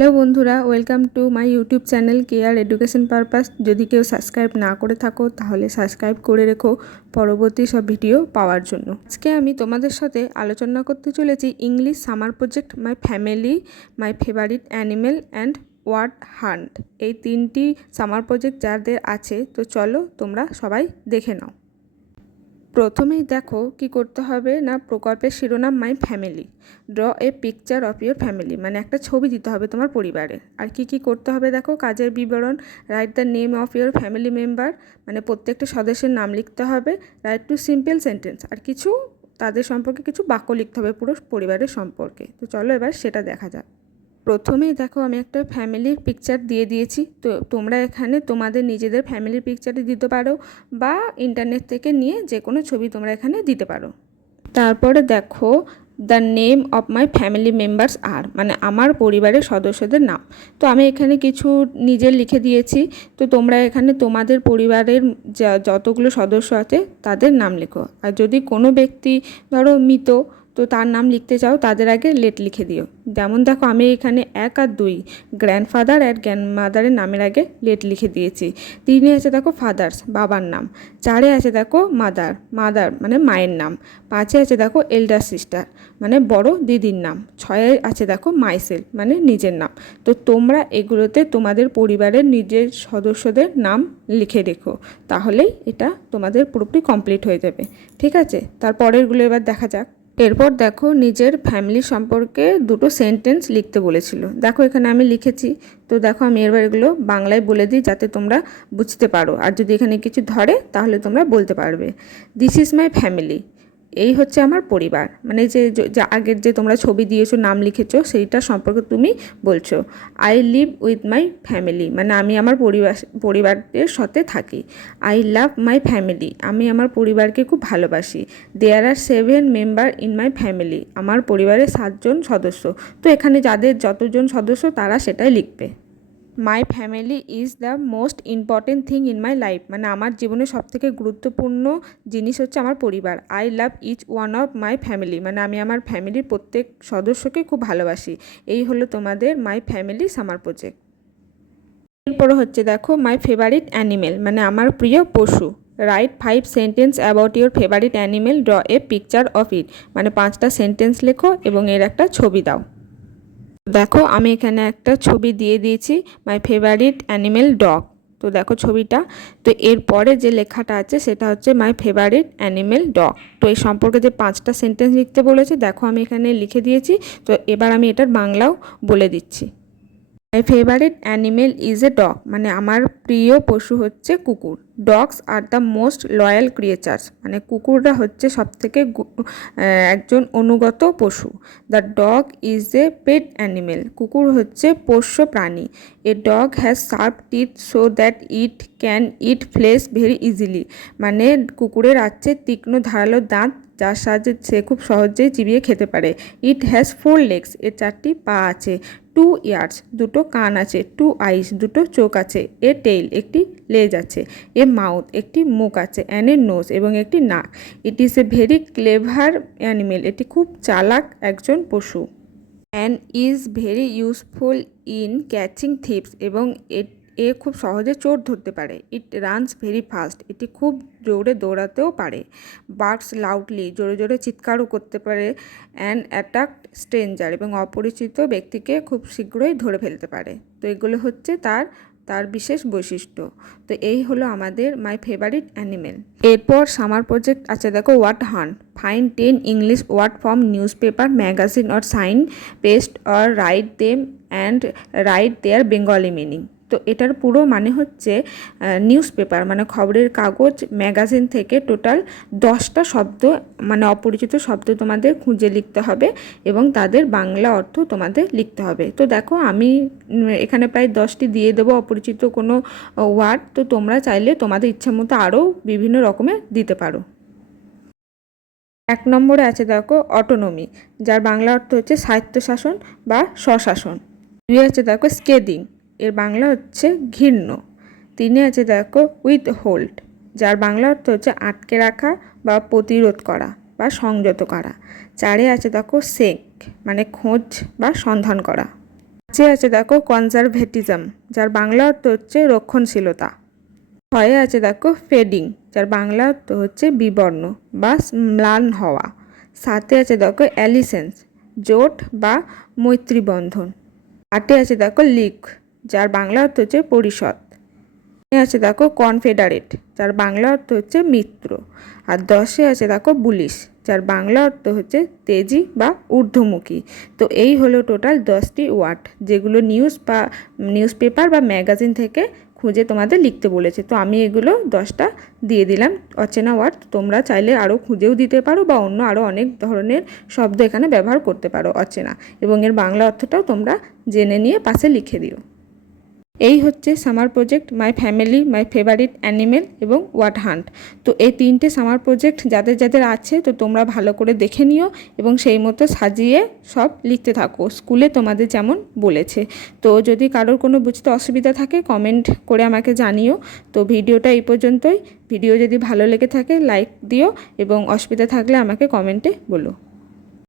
Hello বন্ধুরা, welcome to my YouTube channel care education purpose. যদি কেউ সাবস্ক্রাইব না করে থাকো তাহলে সাবস্ক্রাইব করে রেখো পরবর্তী সব ভিডিও পাওয়ার জন্য। আজকে আমি তোমাদের সাথে আলোচনা করতে চলেছি English summer project, my family, my favourite animal and word hunt. এই তিনটি সামার প্রজেক্ট যাদের আছে, তো চলো তোমরা সবাই দেখে নাও। প্রথমেই দেখো কি করতে হবে না, প্রকল্পের শিরোনাম my family, draw a picture of your family, মানে একটা ছবি দিতে হবে তোমার পরিবারের। আর কি কি করতে হবে দেখো, কাজের বিবরণ, write the name of your family member, মানে প্রত্যেকটা সদস্যের নাম লিখতে হবে। রাইট টু সিম্পল সেন্টেন্স, আর কিছু তাদের সম্পর্কে কিছু বাক্য লিখতে হবে পুরো পরিবারের সম্পর্কে। তো চলো এবার সেটা দেখা যাক। প্রথমেই দেখো আমি একটা ফ্যামিলির পিকচার দিয়ে দিয়েছি। তো তোমরা এখানে তোমাদের নিজেদের ফ্যামিলির পিকচারই দিতে পারো বা ইন্টারনেট থেকে নিয়ে যে কোনো ছবি তোমরা এখানে দিতে পারো। তারপরে দেখো the name of my family members আর, মানে আমার পরিবারের সদস্যদের নাম। তো আমি এখানে কিছু নিজের লিখে দিয়েছি। তো তোমরা এখানে তোমাদের পরিবারের যতগুলো সদস্য আছে তাদের নাম লেখো। আর যদি কোনো ব্যক্তি ধরো মৃত, তো তার নাম লিখতে চাও তাদের আগে লেট লিখে দিও। যেমন দেখো আমি এখানে 1 আর 2 গ্র্যান্ডফাদার আর গ্র্যান্ডমাদারের নামের আগে লেট লিখে দিয়েছি। 3 আছে দেখো ফাদার্স, বাবার নাম। 4 আছে দেখো মাদার, মাদার মানে মায়ের নাম। 5 আছে দেখো এল্ডার সিস্টার, মানে বড় দিদির নাম। 6 আছে দেখো মাইসেল, মানে নিজের নাম। তো তোমরা এগুলোতে তোমাদের পরিবারের নিজের সদস্যদের নাম লিখে রেখো, তাহলেই এটা তোমাদের পুরোপুরি কমপ্লিট হয়ে যাবে। ঠিক আছে, তারপরেরগুলো এবার দেখা যাক। এরপর দেখো নিজের ফ্যামিলি সম্পর্কে দুটো সেন্টেন্স লিখতে বলেছিল। দেখো এখানে আমি লিখেছি। তো দেখো আমি এবার এগুলো বাংলায় বলে দিই যাতে তোমরা বুঝতে পারো, আর যদি এখানে কিছু ধরে তাহলে তোমরা বলতে পারবে। দিস ইজ মাই ফ্যামিলি, এই হচ্ছে আমার পরিবার, মানে যে আগের যে তোমরা ছবি দিয়েছো নাম লিখেছো সেইটা সম্পর্কে তুমি বলছো। I live with my family, মানে আমি আমার পরিবারের সাথে থাকি। আই লাভ মাই ফ্যামিলি, আমি আমার পরিবারকে খুব ভালোবাসি। দেয়ার আর 7 মেম্বার ইন মাই ফ্যামিলি, আমার পরিবারে 7 জন সদস্য। তো এখানে যাদের যতজন সদস্য তারা সেটাই লিখবে। My family is the most important thing in my life, মানে আমার জীবনের সবথেকে গুরুত্বপূর্ণ জিনিস হচ্ছে আমার পরিবার। I love each one of my family, মানে আমি আমার ফ্যামিলির প্রত্যেক সদস্যকে খুব ভালোবাসি। এই হলো তোমাদের মাই ফ্যামিলি সামার প্রজেক্ট। এরপর হচ্ছে দেখো মাই ফেভারিট অ্যানিমেল, মানে আমার প্রিয় পশু। Right 5 sentence about your favourite animal, draw a picture of it, মানে 5টা সেন্টেন্স লেখো এবং এর একটা ছবি দাও। দেখো আমি এখানে একটা ছবি দিয়ে দিয়েছি, মাই ফেভারিট অ্যানিমেল ডগ। তো দেখো ছবিটা। তো এরপরে যে লেখাটা আছে সেটা হচ্ছে মাই ফেভারিট অ্যানিমেল ডগ। তো এই সম্পর্কে যে 5টা সেন্টেন্স লিখতে বলেছে দেখো আমি এখানে লিখে দিয়েছি। তো এবার আমি এটার বাংলাও বলে দিচ্ছি। My favourite animal is a dog, মানে আমার প্রিয় পশু হচ্ছে কুকুর। Dogs are the most loyal creatures, মানে কুকুররা হচ্ছে সবথেকে একজন অনুগত পশু। The dog is a pet animal, কুকুর হচ্ছে পোষ্য প্রাণী। A dog has sharp teeth so that it can eat flesh very easily, মানে কুকুরের আছে তীক্ষ্ণ ধারালো দাঁত যার সাহায্যে সে খুব সহজেই চিবিয়ে খেতে পারে। ইট হ্যাজ 4 লেগস, এর 4টি পা আছে। 2 ইয়ার্স, দুটো কান আছে। 2 আইস, দুটো চোখ আছে। এ টেইল, একটি লেজ আছে। এ মাউথ, একটি মুখ আছে। অ্যান্ড এ নোজ, এবং একটি নাক। It is a very clever animal, এটি খুব চালাক একজন পশু। And is very useful in catching thieves, এবং এ খুব সহজে চোর ধরতে পারে। ইট রানস ভেরি ফাস্ট, এটি খুব জোরে দৌড়াতেও পারে। বার্কস লাউডলি, জোরে জোরে চিৎকারও করতে পারে। অ্যান্ড অ্যাটাক স্ট্রেঞ্জার, এবং অপরিচিত ব্যক্তিকে খুব শীঘ্রই ধরে ফেলতে পারে। তো এগুলো হচ্ছে তার তার বিশেষ বৈশিষ্ট্য। তো এই হলো আমাদের মাই ফেভারিট অ্যানিমেল। এরপর সামার প্রজেক্ট আছে দেখো word hunt. Find 10 English word from newspaper, magazine or sign paste or write them and write their Bengali meaning. তো এটার পুরো মানে হচ্ছে নিউজ পেপার মানে খবরের কাগজ, ম্যাগাজিন থেকে টোটাল 10টা শব্দ, মানে অপরিচিত শব্দ তোমাদের খুঁজে লিখতে হবে এবং তাদের বাংলা অর্থ তোমাদের লিখতে হবে। তো দেখো আমি এখানে প্রায় 10টি দিয়ে দেবো অপরিচিত কোনো ওয়ার্ড। তো তোমরা চাইলে তোমাদের ইচ্ছা মতো আরও বিভিন্ন রকমের দিতে পারো। 1 নম্বরে আছে দেখো অটোনমি, যার বাংলা অর্থ হচ্ছে স্বায়ত্তশাসন বা স্বশাসন। 2 আছে দেখো স্কেদিং, এর বাংলা হচ্ছে ঘৃণ্য। 3 আছে দেখো উইথ হোল্ড, যার বাংলা অর্থ হচ্ছে আটকে রাখা বা প্রতিরোধ করা বা সংযত করা। 4 আছে দেখো সেক, মানে খোঁজ বা সন্ধান করা। আছে দেখো কনজারভেটিজম, যার বাংলা অর্থ হচ্ছে রক্ষণশীলতা। ছয়ে আছে দেখো ফেডিং, যার বাংলা অর্থ হচ্ছে বিবর্ণ বা ম্লান হওয়া। সাতে আছে দেখো অ্যালিসেন্স, জোট বা মৈত্রীবন্ধন। আটে আছে দেখো লিগ, যার বাংলা অর্থ হচ্ছে পরিষদ। আছে দেখো কনফেডারেট, যার বাংলা অর্থ হচ্ছে মিত্র। আর 10-এ আছে দেখো বুলিশ, যার বাংলা অর্থ হচ্ছে তেজি বা ঊর্ধ্বমুখী। তো এই হলো টোটাল 10টি ওয়ার্ড, যেগুলো নিউজ পেপার বা ম্যাগাজিন থেকে খুঁজে তোমাদের লিখতে বলেছে। তো আমি এগুলো 10টা দিয়ে দিলাম অচেনা ওয়ার্ড। তোমরা চাইলে আরও খুঁজেও দিতে পারো বা অন্য আরও অনেক ধরনের শব্দ এখানে ব্যবহার করতে পারো অচেনা, এবং এর বাংলা অর্থটাও তোমরা জেনে নিয়ে পাশে লিখে দিও। এই হচ্ছে summer project my family, my favourite animal এবং ওয়াট হান্ট। তো এই 3টে সামার প্রজেক্ট যাদের যাদের আছে, তো তোমরা ভালো করে দেখে নিও এবং সেই মতো সাজিয়ে সব লিখতে থাকো স্কুলে তোমাদের যেমন বলেছে। তো যদি কারোর কোনো বুঝতে অসুবিধা থাকে কমেন্ট করে আমাকে জানিও। তো ভিডিওটা এই পর্যন্তই। ভিডিও যদি ভালো লেগে থাকে লাইক দিও এবং অসুবিধা থাকলে আমাকে কমেন্টে বলো।